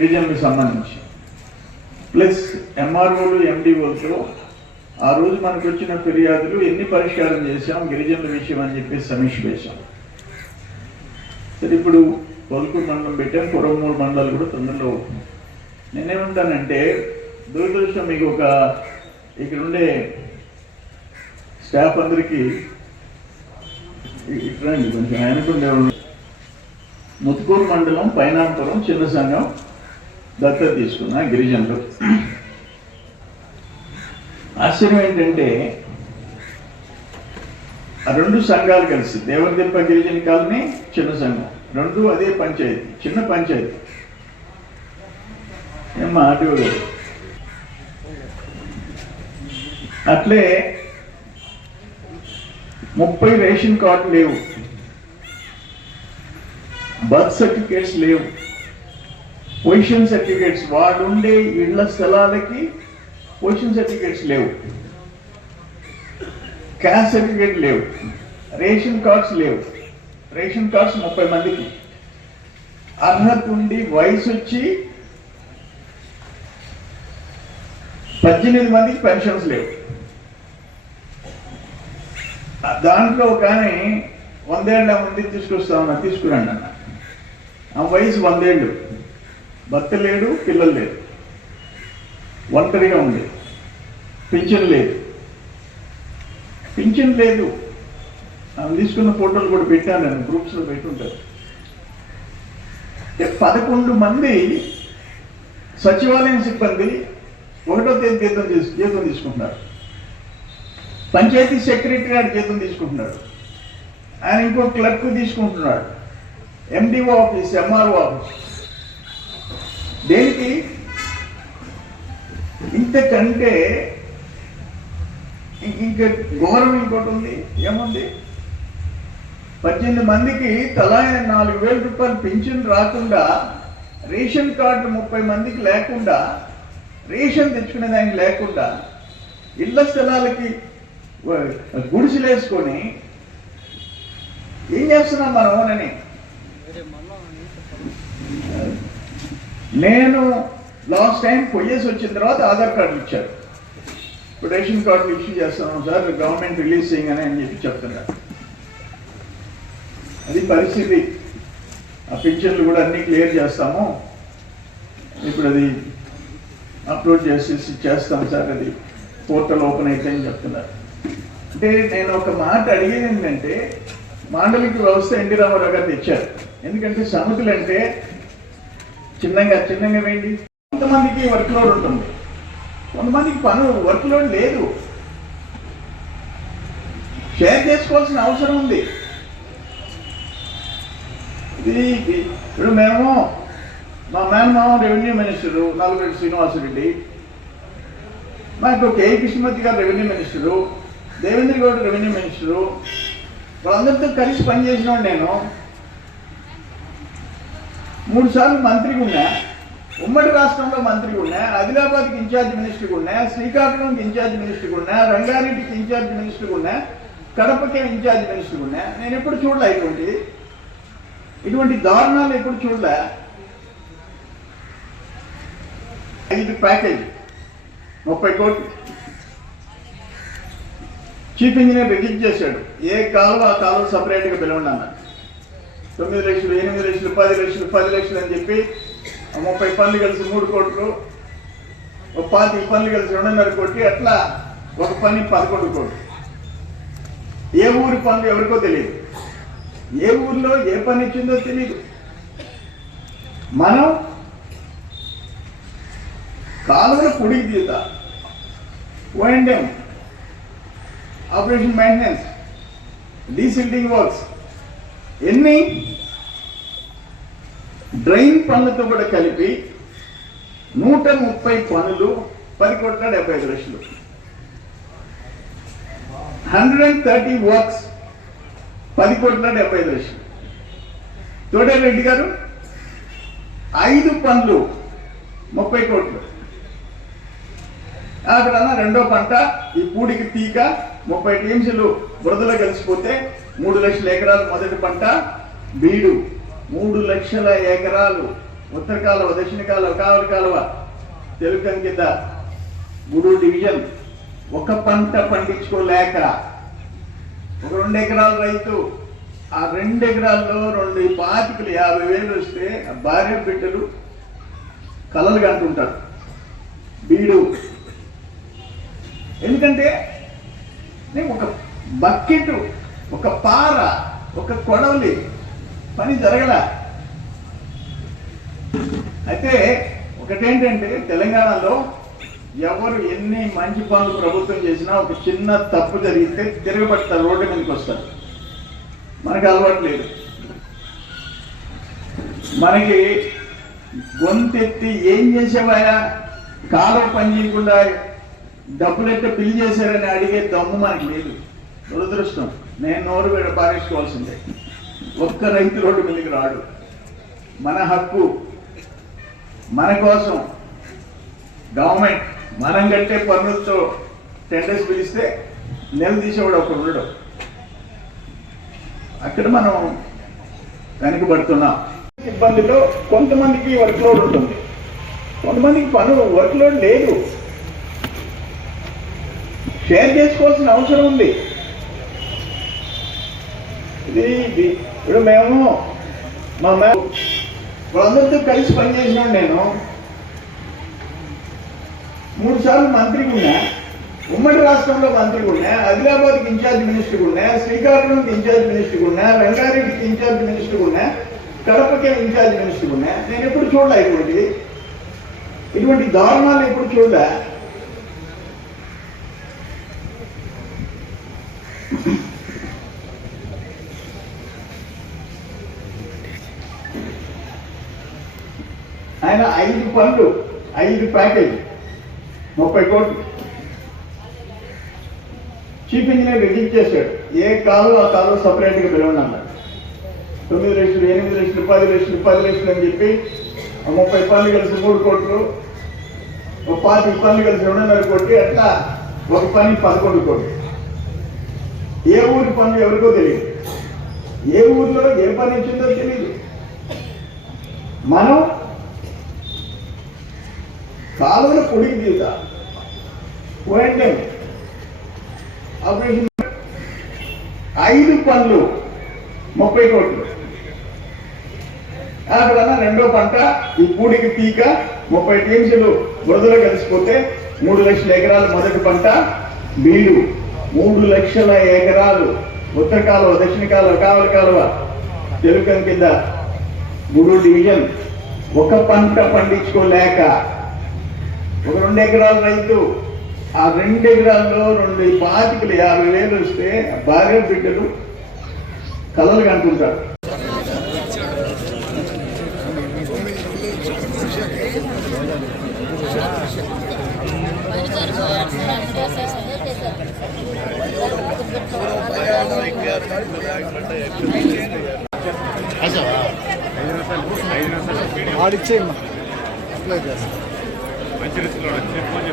గిరిజనులకు సంబంధించి ప్లస్ ఎంఆర్ఓలు ఎండిఓలతో ఆ రోజు మనకు వచ్చిన ఫిర్యాదులు ఎన్ని పరిష్కారం చేశాం గిరిజనుల విషయం అని చెప్పి సమీక్ష చేశాం. సరే, ఇప్పుడు పొలుకూరు మండలం పెట్టాం, కొరమూరు మండలాలు కూడా తొందరలో. నేనేమంటానంటే దురదృష్టం మీకు ఇక్కడ ఉండే స్టాఫ్ అందరికీ ఇట్రండి కొంచెం ఆయనకుండే ముత్తుకూరు మండలం పైనాపురం చిన్న సంఘం దత్తత తీసుకున్న గిరిజనులు. ఆశ్చర్యం ఏంటంటే ఆ రెండు సంఘాలు కలిసి దేవరదిప్ప గిరిజన కాలనీ చిన్న సంఘం రెండు అదే పంచాయతీ, చిన్న పంచాయతీ. ఏమ్మా ఆర్టీఓ గారు, అట్లే 30 రేషన్ కార్డు లేవు, బర్త్ సర్టిఫికేట్స్ లేవు, పొజిషన్ సర్టిఫికేట్స్ వాడుండే ఇళ్ల స్థలాలకి పొజిషన్ సర్టిఫికేట్స్ లేవు, క్యాస్ట్ సర్టిఫికేట్ లేవు, రేషన్ కార్డ్స్ లేవు. రేషన్ కార్డ్స్ 30 మందికి, అర్హత ఉండి వయసు వచ్చి 18 మందికి పెన్షన్స్ లేవు. దాంట్లో కానీ 100 ఏళ్ళ మంది తీసుకొస్తామన్నా తీసుకురండి అన్న. ఆ వయసు 100 ఏళ్ళు, భర్త లేడు, పిల్లలు లేరు, ఒంటరిగా ఉంది, పింఛన్ లేదు. ఆమె తీసుకున్న ఫోటోలు కూడా పెట్టాను నేను, గ్రూప్స్లో పెట్టుంటారు. 11 మంది సచివాలయం సిబ్బంది 1వ తేదీ జీతం తీసుకుంటున్నారు. పంచాయతీ సెక్రటరీ గారు జీతం తీసుకుంటున్నాడు, ఆయన ఇంకో క్లర్క్ తీసుకుంటున్నాడు, ఎండిఓ ఆఫీస్, ఎంఆర్ఓ ఆఫీస్. దేనికి? ఇంతకంటే ఇంకా ఘోరం ఇంకోటి ఉంది. ఏముంది? 18 మందికి తలా 4,000 రూపాయలు పింఛన్ రాకుండా, రేషన్ కార్డు 30 మందికి లేకుండా, రేషన్ తెచ్చుకునే దానికి లేకుండా, ఇళ్ల స్థలాలకి గుడిసెలు వేసుకొని ఏం చేస్తున్నాం మనం అని. నేను లాస్ట్ టైం పోయేసి వచ్చిన తర్వాత ఆధార్ కార్డులు ఇచ్చారు. ఇప్పుడు రేషన్ కార్డులు ఇష్యూ చేస్తున్నాం సార్, గవర్నమెంట్ రిలీజ్ చేయగానే అని చెప్పి చెప్తున్నారు. అది పరిస్థితి. ఆ పింఛన్లు కూడా అన్నీ క్లియర్ చేస్తాము, ఇప్పుడు అది అప్లోడ్ చేసేసి చేస్తాం సార్, అది పోర్టల్ ఓపెన్ అయితే అని చెప్తున్నారు. అంటే నేను ఒక మాట అడిగేది ఏంటంటే, మాండలిక వ్యవస్థ ఎన్టీ రామారావు గారు తెచ్చారు. ఎందుకంటే సమితులు అంటే చిన్నగా వేయండి. కొంతమందికి వర్క్ లోడ్ ఉంటుంది, కొంతమందికి వర్క్ లోడ్ లేదు. షేర్ చేసుకోవాల్సిన అవసరం ఉంది. ఇది ఇప్పుడు మేము, మా మేనమామ రెవెన్యూ మినిస్టరు నల్లరెడ్డి శ్రీనివాసరెడ్డి, మాకు కేఈ కృష్ణమూర్తి గారు revenue minister, Devendra Goud revenue minister, వాళ్ళందరితో కలిసి పనిచేసినాడు. నేను 3 సార్లు మంత్రిగా ఉన్నా, ఉమ్మడి రాష్ట్రంలో మంత్రిగా ఉన్నా, ఆదిలాబాద్కి ఇన్ఛార్జ్ మినిస్టర్గా ఉన్నా, శ్రీకాకుళంకి ఇన్ఛార్జ్ మినిస్టర్గా ఉన్నా, రంగారెడ్డికి ఇన్ఛార్జ్ మినిస్టర్గా ఉన్నా, కడపకి ఇన్ఛార్జ్ మినిస్టర్గా ఉన్నా. నేను ఎప్పుడు చూడలే ఇటువంటి దారుణాలు ఎప్పుడు చూడలే. 5 ప్యాకేజ్ 30 కోట్లు చీఫ్ ఇంజనీర్ రిజెక్ట్ చేశాడు. ఏ కాలువ ఆ కాలువ సపరేట్గా పిలవండి అన్నారు. 9 లక్షలు, 8 లక్షలు, 10 లక్షలు, 10 లక్షలు అని చెప్పి 30 పనులు కలిసి 3 కోట్లు, 25 పనులు కలిసి 2.5 కోట్లు, అట్లా ఒక పని 11 కోట్లు. ఏ ఊరి పనులు ఎవరికో తెలియదు, ఏ ఊర్లో ఏ పని ఇచ్చిందో తెలియదు. మనం కాలువల పొడికి తీత, ఓఎండ్ఎం, ఆపరేషన్ మెయింటెనెన్స్, డీసిల్టింగ్ వర్క్స్, ఎన్ని డ్రైన్ పనులతో కూడా కలిపి 130 పనులు 10,75 లక్షలు. 130 వర్క్స్ 10,75 లక్షలు. తోటరెడ్డి గారు 5 పనులు 30 కోట్లు. అక్కడ రెండో పంట ఈ పూడికి తీక 30 టీమ్స్లు బురదలో కలిసిపోతే 3 లక్షల ఎకరాలు మొదటి పంట. బీడు 3 లక్షల ఎకరాలు ఉత్తర కాలువ, దక్షిణ కాలువ, కావలి కాలువ, తెలుగు కింద గూడూరు డివిజన్ ఒక పంట పండించుకోలేక ఒక 2 ఎకరాల రైతు ఆ 2 ఎకరాల్లో 2,25,50,000 వస్తే ఆ భార్య బిడ్డలు కలలు కంటుంటారు బీడు. ఎందుకంటే ఒక బకెట్, ఒక పార, ఒక కొడవలి పని జరగల. అయితే ఒకటేంటంటే తెలంగాణలో ఎవరు ఎన్ని మంచి పనులు ప్రభుత్వం చేసినా ఒక చిన్న తప్పు జరిగితే తిరగబడతారు, రోడ్డు మీదకి వస్తారు. మనకు అలవాటు లేదు. మనకి గొంతెత్తి ఏం చేసేవాయా, కాలం పని చేయకుండా డబ్బులెట్ట బిల్లు చేశారని అడిగే దమ్ము మనకి లేదు. దురదృష్టం. నేను నోరు పారేసుకోవాల్సిందే. ఒక్క రైతు రోడ్డు మీదకి రాడు. మన హక్కు, మన కోసం గవర్నమెంట్ మనం కట్టే పన్నులతో టెండర్స్ పిలిస్తే నెల తీసేవాడు ఒకడు ఉండడు. అక్కడ మనం వెనకబడుతున్నాం. ఇబ్బందిలో కొంతమందికి వర్క్ లోడ్ ఉంటుంది, కొంతమందికి వర్క్ లోడ్ లేదు. షేర్ చేసుకోవాల్సిన అవసరం ఉంది. ఇప్పుడు మేము మా వాళ్ళందరితో కలిసి పనిచేసినాను. నేను 3 సార్లు మంత్రిగా ఉన్నా, ఉమ్మడి రాష్ట్రంలో మంత్రిగా ఉన్నా, ఆదిలాబాద్కి ఇన్ఛార్జ్ మినిస్టర్గా ఉన్నా, శ్రీకాకుళంకి ఇన్ఛార్జ్ మినిస్టర్గా ఉన్నా, రంగారెడ్డికి ఇన్ఛార్జ్ మినిస్టర్గా ఉన్నా, కడపకే ఇన్ఛార్జ్ మినిస్టర్గా ఉన్నా. నేను ఎప్పుడు చూడలే ఇటువంటి దారుణాలు ఎప్పుడు చూడలే. ఆయన 5 పనులు, 5 ప్యాకేజ్, 30 కోట్లు చీఫ్ ఇంజనీర్ రిలీజ్ చేశాడు. ఏ కాలువ ఆ కాలువ సపరేట్గా పిలవండి అన్నాడు. 9 లక్షలు, 8 లక్షలు, 10 లక్షలు, 10 లక్షలు అని చెప్పి 30 పనులు కలిసి 3 కోట్లు, 25 పనులు కలిసి 2.5 కోట్లు, అట్లా ఒక పని 11 కోట్లు. ఏ ఊరి పనులు ఎవరికో తెలియదు, ఏ ఊరిలో ఏ పని వచ్చిందో తెలియదు. మనం కాలువల పొడికి తీత పోయింటే ఆపరేషన్ 5 పనులు 30 కోట్లు. అక్కడన్నా 2వ పంట ఈ పూడికి పీక 30 టీమ్స్లు బురదలో కలిసిపోతే 3 లక్షల ఎకరాలు మొదటి పంట బీడు, 3 లక్షల ఎకరాలు ఉత్తర కాలువ, దక్షిణ కాలువ, కావలి కాలువ, తెలుగు కింద గూడూరు డివిజన్ ఒక పంట పండించుకోలేక ఒక 2 ఎకరాల రైతు ఆ 2 ఎకరాల్లో 2,25,50,000 వస్తే భార్య బిడ్డలు కలలు కంటుంటారు. ఆడిచ్చేయమ్మా అప్లై చేస్తాను. మంచి రీతిలో మంచి